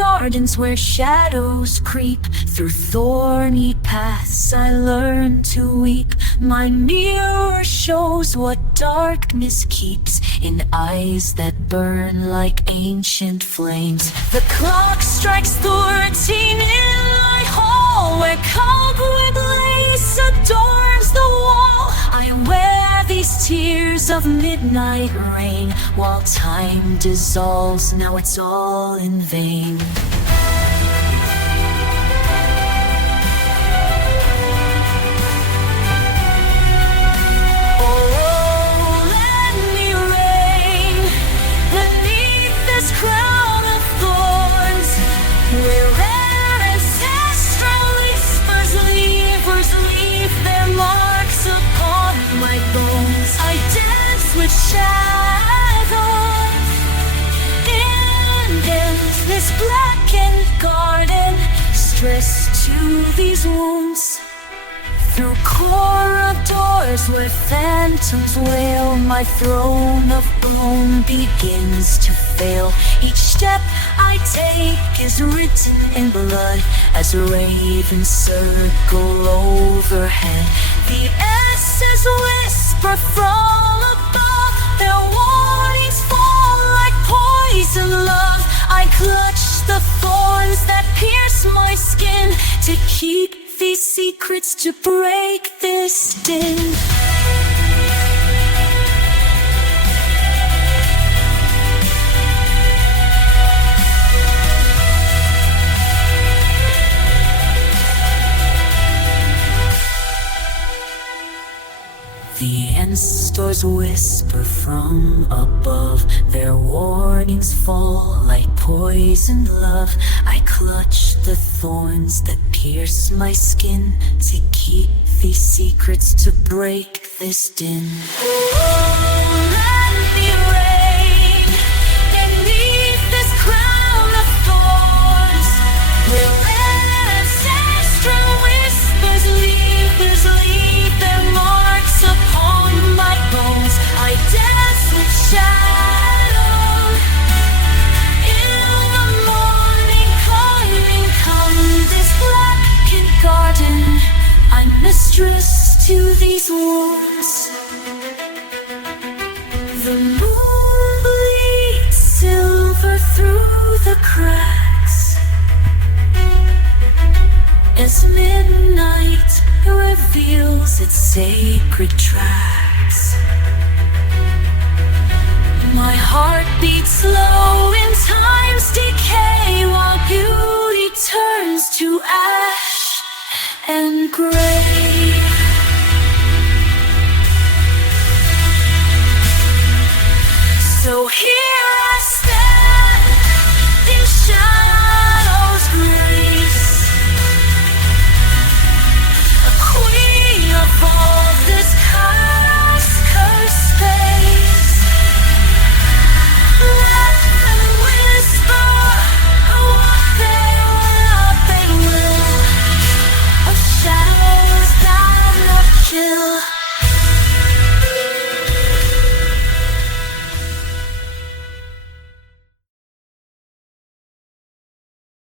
gardens where shadows creep. Through thorny paths I learn to weep. My mirror shows what darkness keeps in eyes that burn like ancient flames. The clock strikes 13 in my hall, where cobweb lace adorns the wall. I wear these tears of midnight rain, while time dissolves, now it's all in vain. Oh, let me reign beneath this crown of thorns, where ancestral whispers leave their marks upon my bones. I dance with shadows in this blackened garden, stress to these wounds. Through corridors where phantoms wail, my throne of bloom begins to fail. Each step I take is written in blood, as ravens circle overhead. The S's whisper from above, their warnings fall like poison love. I clutch the thorns that pierce my skin, to keep these secrets, to break this din. The ancestors whisper from above, their warnings fall like poisoned love. I clutch the thorns that pierce my skin, to keep these secrets, to break this din. Oh, let me reign beneath this crown of thorns, where ancestral whispers leave their marks upon my bones. I dance with shadow in the morning, come this blackened garden. I'm mistress to these wounds. The moon bleeds silver through the cracks, as midnight reveals its sacred tracks.